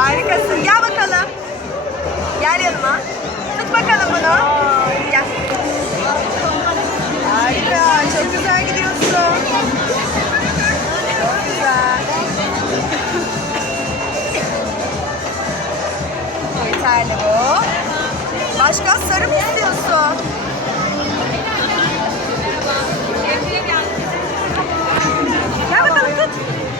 Harikasın. Gel bakalım. Gel yanıma. Tut bakalım bunu. Gel. Harika. Çok güzel gidiyorsun. Çok güzel. Yeterli bu. Başka sarı mı istiyorsun? Gel bakalım tut.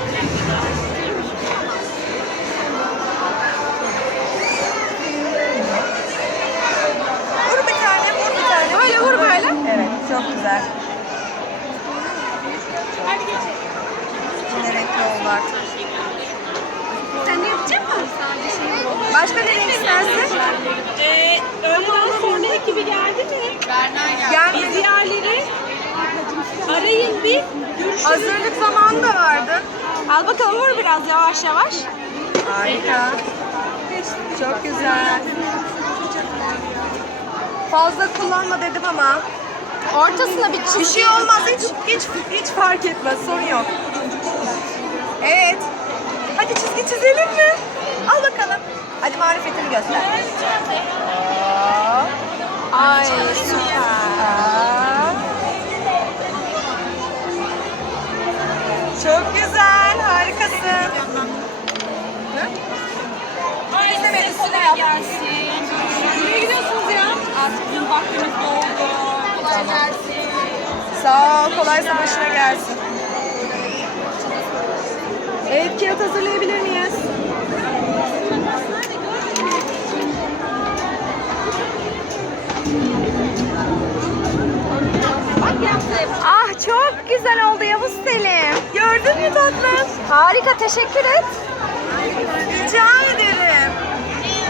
Vur bir tane, vur bir tane. Böyle vur böyle. Evet, çok güzel. Yine renkli oldu artık. Sen de yapacak mısın? Başka ne renk istersin? Öğleden sonra ekibi geldi mi? Gelmedi. Diğerleri arayın bir. Görüşürüz. Hazırlık zamanı da vardı. Al bakalım vur biraz yavaş yavaş. Harika. Çok güzel. Fazla kullanma dedim ama. Ortasına bir Bir çizgi. şey olmaz. Hiç fark etmez. Sorun yok. Evet. Hadi çizgi çizelim mi? Al bakalım. Hadi marifetini göster. Hop. Ay süper. Aa. Çok güzel. Harikasın. Hı? Ay İstemedim, size kolay yap. gelsin. Nereye gidiyorsunuz ya? Artık bizim vaktimiz doldu. Kolay gelsin. Sağ ol. Kolaysa başına gelsin. Evet, kağıt hazırlayabilir miyiz? Ah çok güzel oldu Yavuz Selim. Gördün mü tatlım? Harika teşekkür et. Rica ederim.